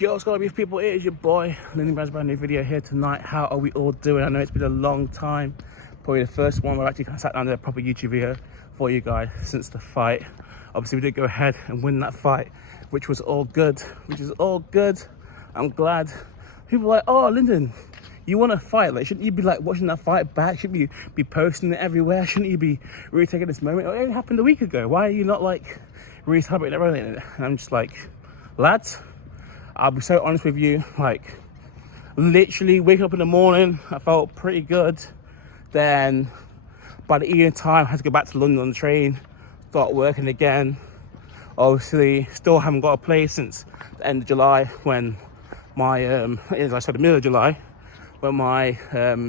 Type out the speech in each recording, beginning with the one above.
Yo, what's going on, people? It is your boy, Lyndon Brad's brand new video here tonight. How are we all doing? I know it's been a long time. Probably the first one where I actually kind of sat down to a proper YouTube video for you guys since the fight. Obviously, we did go ahead and win that fight, which was all good. I'm glad. People are like, oh, Lyndon, you want to fight? Like, shouldn't you be like watching that fight back? Shouldn't you be posting it everywhere? Shouldn't you be really taking this moment? It only happened a week ago. Why are you not like really celebrating it? And I'm just like, lads, I'll be so honest with you, like literally waking up in the morning, I felt pretty good. Then by the evening time, I had to go back to London on the train, start working again. Obviously, still haven't got a place since the end of July when my, I said the middle of July, when my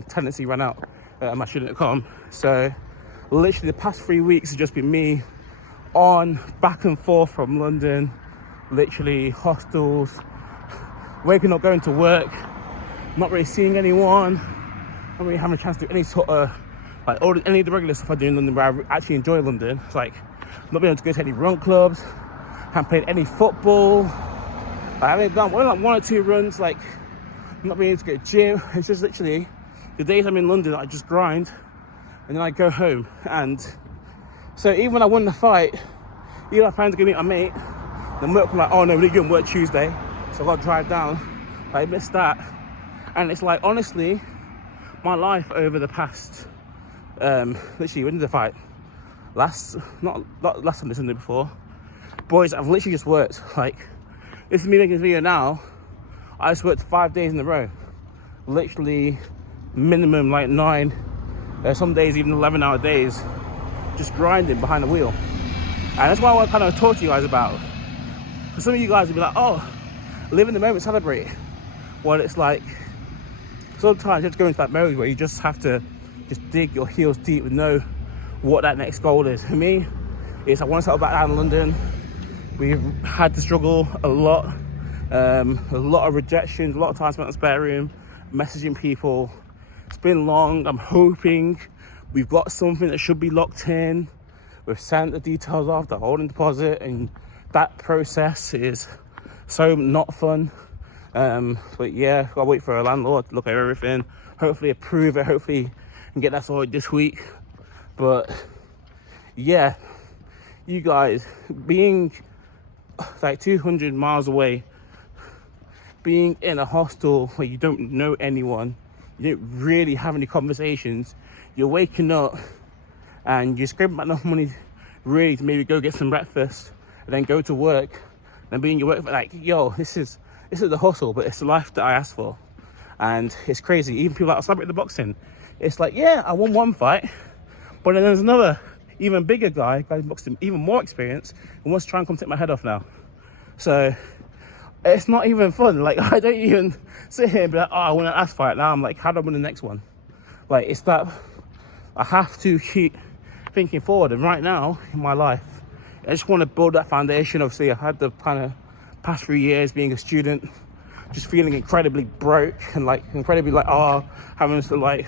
tenancy ran out at my student accom. So literally the past 3 weeks has just been me on back and forth from London, literally hostels, waking up, going to work, not really seeing anyone, not really having a chance to do any sort of like any of the regular stuff I do in London where I actually enjoy London. It's like not being able to go to any run clubs, haven't played any football. I haven't done like one or two runs, like not being able to go to gym. It's just literally the days I'm in London I just grind and then I go home. And so even when I won the fight, even I planned to go meet my mate, then work was like, oh no, we're doing work Tuesday, so I got to drive down. I missed that. And it's like, honestly, my life over the past, literally, when did the fight? Not last time, this Sunday before. Boys, I've literally just worked. Like, this is me making this video now. I just worked 5 days in a row. Literally, minimum like 9, some days even 11-hour days, just grinding behind the wheel. And that's what I want to kind of talk to you guys about. Because some of you guys will be like, oh, live in the moment, celebrate. Well, it's like, sometimes you have to go into that mode where you just have to just dig your heels deep and know what that next goal is. For me, it's I want to settle back down in London. We've had to struggle a lot of rejections, a lot of time spent in the spare room, messaging people. It's been long. I'm hoping we've got something that should be locked in. We've sent the details off, the holding deposit, and that process is so not fun. But yeah, gotta wait for a landlord to look at everything, hopefully approve it, hopefully and get that sorted this week. But yeah, you guys, being like 200 miles away, being in a hostel where you don't know anyone, you don't really have any conversations, you're waking up and you're scraping back enough money really to maybe go get some breakfast and then go to work and be in your work, like, yo, this is the hustle, but it's the life that I asked for. And it's crazy. Even people that celebrate the boxing, it's like, yeah, I won one fight, but then there's another even bigger guy who's boxing even more experience and wants to try and come take my head off now. So it's not even fun. Like, I don't even sit here and be like, oh, I won that last fight. Now I'm like, how do I win the next one? Like, it's that I have to keep thinking forward. And right now in my life, I just want to build that foundation. Obviously, I had the kind of past 3 years being a student, just feeling incredibly broke and like incredibly like, oh, having to like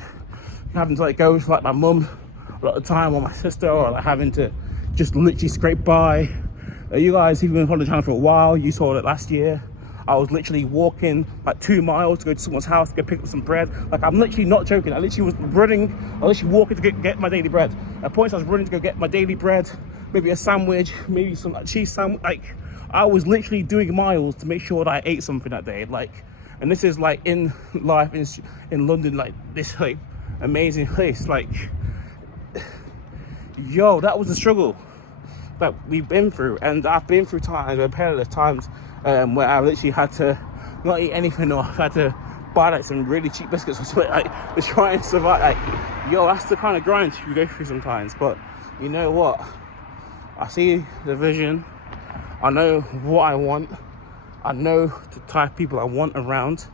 go with like my mum a lot of the time or my sister, or like having to just literally scrape by. You guys who've been following the channel for a while, you saw that last year I was literally walking like 2 miles to go to someone's house to go pick up some bread. Like, I'm literally not joking. I literally was walking to get my daily bread. At points I was running to go get my daily bread, maybe a sandwich, maybe some like cheese sandwich. Like, I was literally doing miles to make sure that I ate something that day. Like, and this is like in life in London, like this like amazing place. Like, yo, that was a struggle that we've been through, and I've been through times, repetitive times, where I literally had to not eat anything, or I had to buy like some really cheap biscuits or something, like to try and survive. Like, yo, that's the kind of grind you go through sometimes. But you know what? I see the vision. I know what I want. I know the type of people I want around.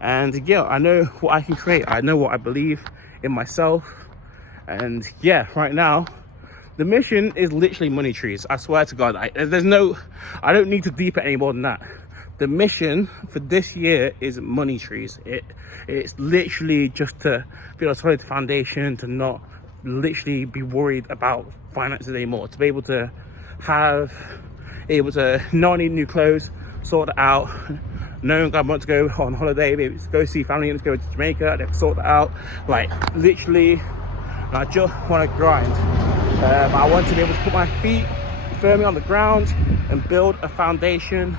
And yeah, I know what I can create. I know what I believe in myself. And yeah, right now, the mission is literally money trees. I swear to God, I don't need to deep it any more than that. The mission for this year is money trees. It's literally just to build a solid foundation, to not literally be worried about finances anymore, to be able to not need new clothes, sort it out, knowing I want to go on holiday, maybe go see family, let's go to Jamaica, I'd sort that out. Like literally, I just want to grind. I want to be able to put my feet firmly on the ground and build a foundation.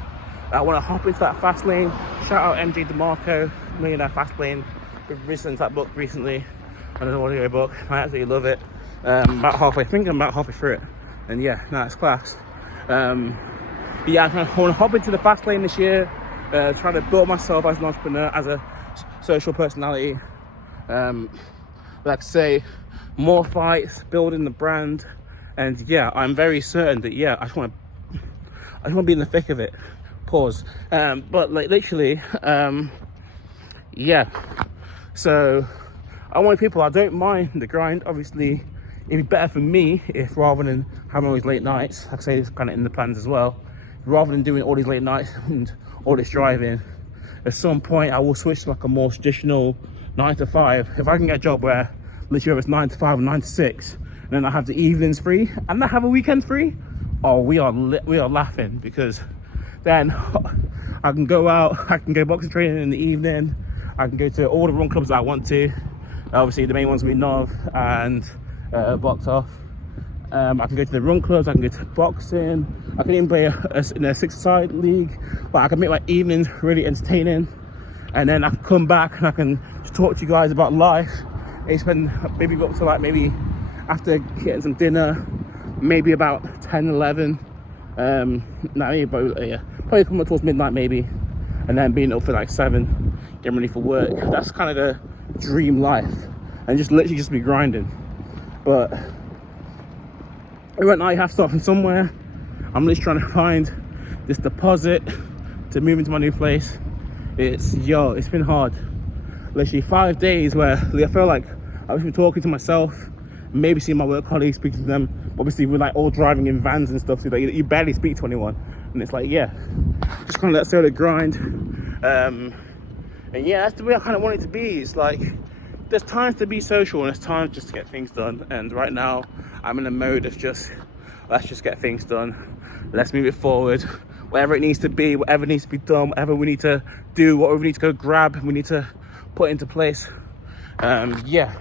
I want to hop into that fast lane. Shout out MJ DeMarco, Millionaire Fast Lane. We've listened to that book recently, another audio book. I absolutely love it. About halfway, I think I'm about halfway through it. And yeah, no, it's class. Yeah, I want to hop into the fast lane this year, trying to build myself as an entrepreneur, as a social personality. Like I say, more fights, building the brand, and yeah, I'm very certain that I just want to be in the thick of it. Pause. But like literally, yeah. So I want people. I don't mind the grind. Obviously, it'd be better for me if rather than having all these late nights, like I say, it's kind of in the plans as well. Rather than doing all these late nights and all this driving, at some point I will switch to like a more traditional 9 to 5. If I can get a job where literally it's 9 to 5 or 9 to 6, and then I have the evenings free and I have a weekend free, oh, we are laughing, because then I can go out, I can go boxing training in the evening, I can go to all the run clubs that I want to. Obviously the main ones we know of, and Box Off. I can go to the run clubs, I can go to boxing, I can even play in a 6-a-side league, but I can make my evenings really entertaining, and then I can come back and I can just talk to you guys about life. I spend maybe up to like maybe after getting some dinner, maybe about 10, 11, maybe about, probably coming towards midnight maybe, and then being up for like 7, getting ready for work. That's kind of the dream life, and just literally just be grinding. But right now you have to start from somewhere. I'm just trying to find this deposit to move into my new place. It's been hard. Literally 5 days where I feel like I've been talking to myself, maybe seeing my work colleagues, speaking to them. Obviously we're like all driving in vans and stuff, so that you barely speak to anyone, and it's like, yeah, just kind of that sort of grind. And yeah, that's the way I kind of want it to be. It's like there's times to be social and there's times just to get things done, and right now I'm in a mode of just, let's just get things done, let's move it forward, whatever it needs to be, whatever needs to be done, whatever we need to do, whatever we need to go grab, we need to put into place. Yeah,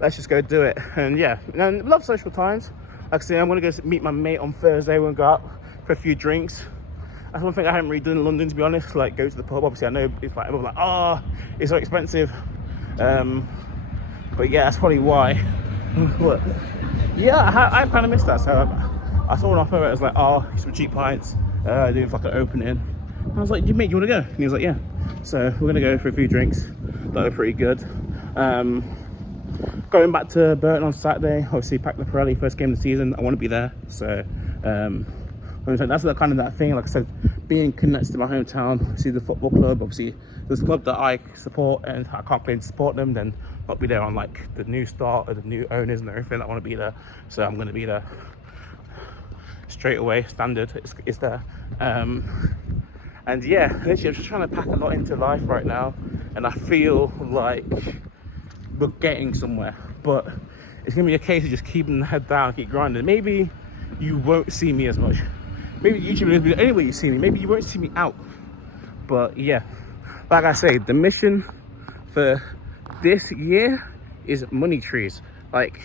let's just go do it. And yeah, and I love social times. Like I say, I'm gonna go meet my mate on Thursday. We're gonna go out for a few drinks. That's one thing I haven't really done in London, to be honest, like go to the pub. Obviously I know it's like, everyone's like, oh, it's so expensive, but yeah, that's probably why. What? Yeah, I kind of missed that. So I saw an offer, it was like, oh, some cheap pints, doing like an opening. I was like, mate, you want to go? And he was like, yeah. So we're gonna go for a few drinks. That were pretty good. Going back to Burton on Saturday, obviously Pack the Pirelli, first game of the season. I want to be there. So that's the kind of that thing, like I said, being connected to my hometown, see the football club, obviously this club that I support, and I can't claim to support them, then not be there on like the new start or the new owners and everything. I want to be there, so I'm going to be there straight away. Standard, it's there. And yeah, literally I'm just trying to pack a lot into life right now, and I feel like we're getting somewhere, but it's gonna be a case of just keeping the head down, keep grinding. Maybe you won't see me as much, maybe YouTube will be the only way you see me, maybe you won't see me out, but yeah, like I say, the mission for this year is money trees. Like,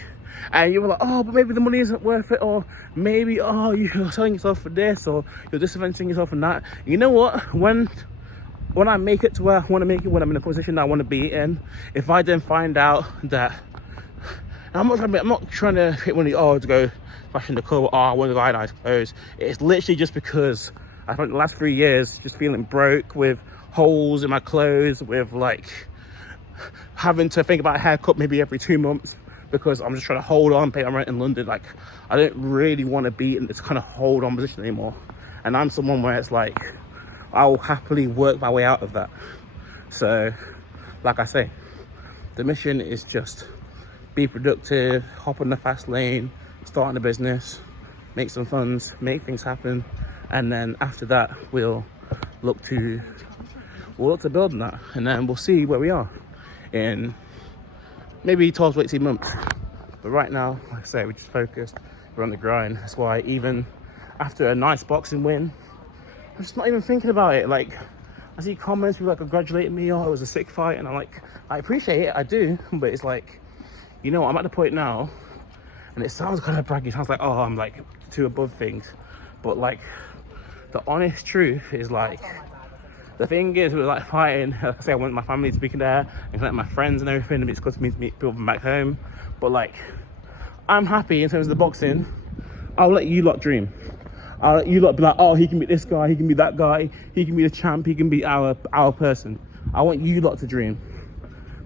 and you were like, oh, but maybe the money isn't worth it, or maybe, oh, you're selling yourself for this, or you're disinventing yourself for that. You know what, when I make it to where I want to make it, when I'm in a position that I want to be in, if I then find out that, I'm not trying to hit one of the, to go fashion the club, I want to buy nice clothes. It's literally just because I spent the last 3 years just feeling broke, with holes in my clothes, with like having to think about a haircut maybe every 2 months, because I'm just trying to hold on, pay my rent in London. Like, I don't really want to be in this kind of hold on position anymore. And I'm someone where it's like, I'll happily work my way out of that. So, like I say, the mission is just be productive, hop on the fast lane, start a business, make some funds, make things happen, and then after that we'll look to build on that, and then we'll see where we are in maybe 12 to 18 months. But right now, like I say, we're just focused, we're on the grind. That's why even after a nice boxing win, I'm just not even thinking about it. Like I see comments, people like congratulating me, oh, it was a sick fight, and I'm like, I appreciate it, I do, but it's like, you know, I'm at the point now, and it sounds kind of braggy, it sounds like, oh, I'm like too above things, but like, the honest truth is like, the thing is, we were like fighting, like I say, I want my family to be there, and like my friends and everything, and it's good to meet people from back home, but like, I'm happy in terms of the boxing. I'll let you lot dream. I'll let you lot be like, oh, he can be this guy, he can be that guy, he can be the champ, he can be our person. I want you lot to dream.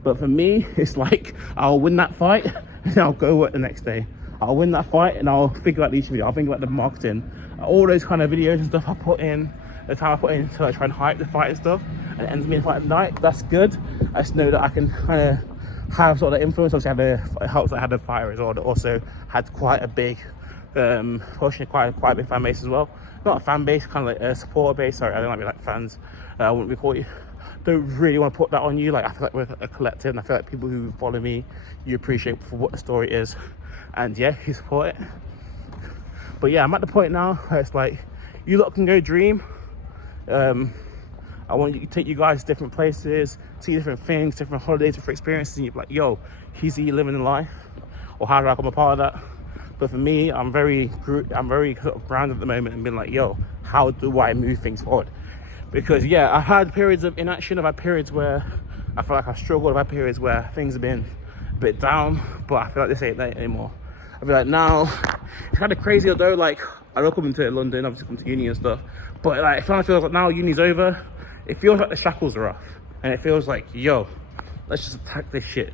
But for me, it's like, I'll win that fight, and I'll go work the next day. I'll win that fight, and I'll figure out the video, I'll think about the marketing, all those kind of videos and stuff I put in, the time I put in to like, try and hype the fight and stuff, and it ends me in fight at night, that's good. I just know that I can kind of have sort of influence. Obviously, it helps that I had a fighter as well that also had quite a big pushing quite a big fan base as well. Not a fan base, kind of like a supporter base. Sorry, I don't like be like fans. I wouldn't be called you. Don't really want to put that on you. Like, I feel like we're a collective, and I feel like people who follow me, you appreciate for what the story is, and yeah, you support it. But yeah, I'm at the point now where it's like, you lot can go dream. I want you to take you guys to different places, see different things, different holidays, different experiences, and you're like, yo, he's living a life, or how do I become a part of that? But for me, I'm very sort of grounded at the moment and being like, yo, how do I move things forward? Because yeah, I've had periods of inaction, I've had periods where I feel like I've struggled, I've had periods where things have been a bit down, but I feel like this ain't that anymore. I feel like now, it's kind of crazy though, like, I love coming to London, obviously come to uni and stuff, but like, it kind of feels like now uni's over, it feels like the shackles are off, and it feels like, yo, let's just attack this shit.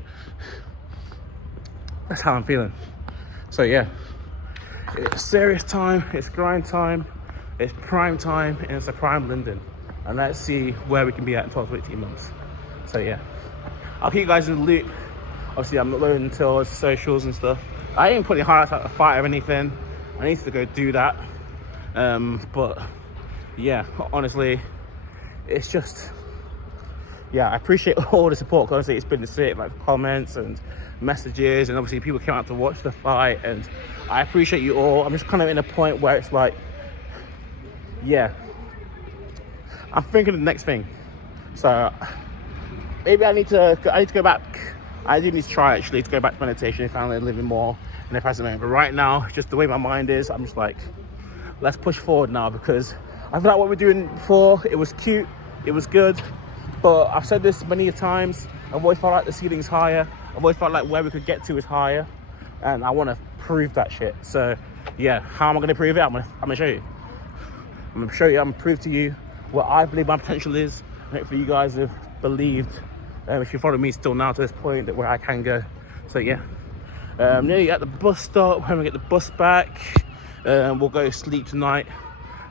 That's how I'm feeling. So yeah, it's serious time, it's grind time, it's prime time, and it's a prime London. And let's see where we can be at in 12 to 18 months. So yeah, I'll keep you guys in the loop. Obviously, I'm not loading until socials and stuff. I ain't putting highlights out the fight or anything. I need to go do that. But yeah, honestly, it's just, yeah, I appreciate all the support, because honestly, it's been the same, like comments and messages, and obviously people came out to watch the fight, and I appreciate you all. I'm just kind of in a point where it's like, yeah, I'm thinking of the next thing. So maybe I need to go back. I do need to try actually to go back to meditation and kind of living more in the present moment. But right now, just the way my mind is, I'm just like, let's push forward now, because I feel like what we're doing before, it was cute, it was good, but I've said this many times, I've always felt like the ceiling's higher, I've always felt like where we could get to is higher, and I want to prove that shit. So yeah, how am I going to prove it? I'm gonna show you. I'm gonna show you, I'm gonna prove to you what I believe my potential is, and hopefully you guys have believed, if you follow me still now to this point, that where I can go. So yeah, nearly at the bus stop. When we get the bus back, we'll go sleep tonight,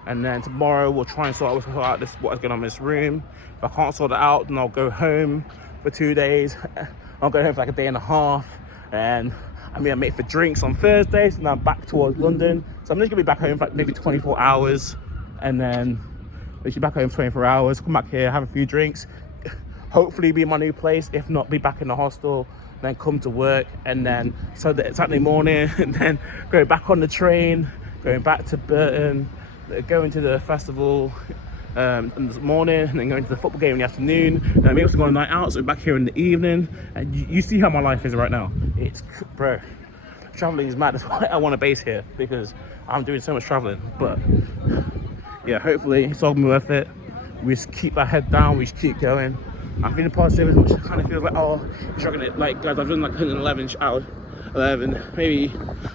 and then tomorrow we'll try and sort out what's going on in this room. If I can't sort it out, then I'll go home for 2 days. I'll go home for like a day and a half, and I'm gonna make for drinks on Thursdays, and I'm back towards London. So I'm just gonna be back home for like maybe 24 hours, and then we should be back home for 24 hours, come back here, have a few drinks, hopefully be in my new place. If not, be back in the hostel, then come to work, and then so that Saturday morning, and then go back on the train, going back to Burton, going to the festival in the morning, and then going to the football game in the afternoon, and maybe also going night out, so back here in the evening. And you see how my life is right now. It's, bro, traveling is mad. That's why I want to base here, because I'm doing so much traveling. But yeah, hopefully it's all worth it. We just keep our head down, we just keep going. I'm feeling positive, which kind of feels like, oh, I'm struggling. Like, guys, I've done like 111 hours, 11, maybe,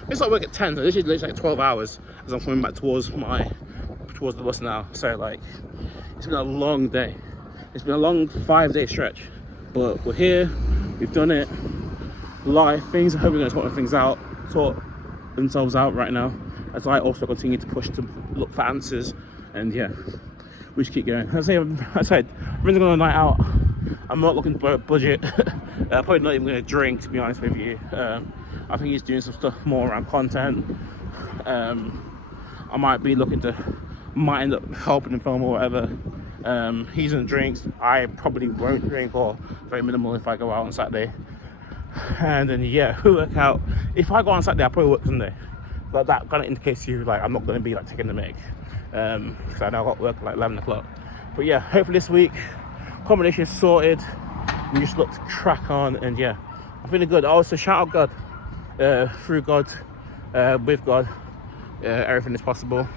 it's like work at 10, so this is like 12 hours as I'm coming back towards the bus now. So like, it's been a long day. It's been a long 5-day stretch, but we're here, we've done it. Life, things, I hope we're going to sort themselves out right now, as I also continue to push to look for answers. And yeah, we just keep going. As I said, I'm really going on a night out. I'm not looking for a budget. Probably not even going to drink, to be honest with you. I think he's doing some stuff more around content. I might end up helping him film or whatever. He's in drinks. I probably won't drink, or very minimal if I go out on Saturday. And then yeah, work out. If I go on Saturday, I'll probably work Sunday. But that kind of indicates to you, like, I'm not going to be like taking the mic, because I know I've got work like 11 o'clock. But yeah, hopefully this week, accommodation is sorted. We just look to crack on, and yeah, I'm feeling good. Also, shout out God, through God, with God, everything is possible.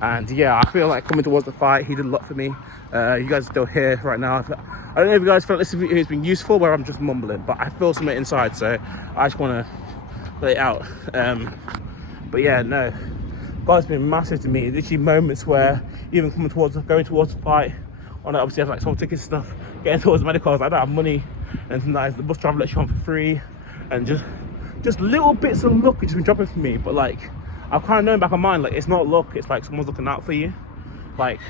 And yeah, I feel like coming towards the fight, he did a lot for me. You guys are still here right now. I don't know if you guys felt this video has been useful, where I'm just mumbling, but I feel something inside, so I just want to let it out. But yeah, no, God's been massive to me. Literally moments where even going towards the fight, on it, obviously I have like small ticket stuff, getting towards the medicals, I don't have money, and sometimes the bus driver lets you on for free, and just little bits of luck has just been dropping for me. But like, I've kind of known back in my mind, like, it's not luck, it's like someone's looking out for you. Like,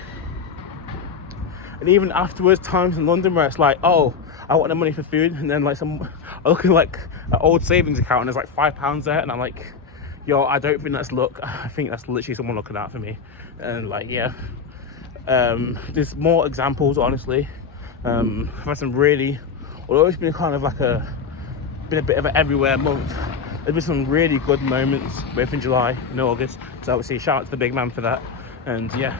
and even afterwards, times in London where it's like, oh, I want the money for food, and then like I look at like an old savings account and there's like £5 there, and I'm like, yo, I don't think that's luck. I think that's literally someone looking out for me. And like, yeah, there's more examples, honestly. I've had some really, although it's been kind of like been a bit of an everywhere month, there's been some really good moments, both in July and August. So obviously, shout out to the big man for that. And yeah,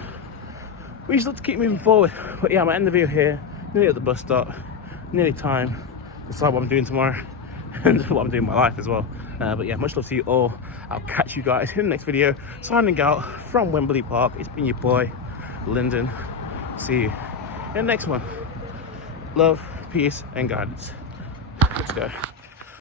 we just look to keep moving forward. But yeah, I'm gonna end the video here. Nearly at the bus stop. Nearly time to decide what I'm doing tomorrow and what I'm doing in my life as well. But yeah, much love to you all. I'll catch you guys in the next video. Signing out from Wembley Park. It's been your boy, Lyndon. See you in the next one. Love, peace, and guidance. Let's go.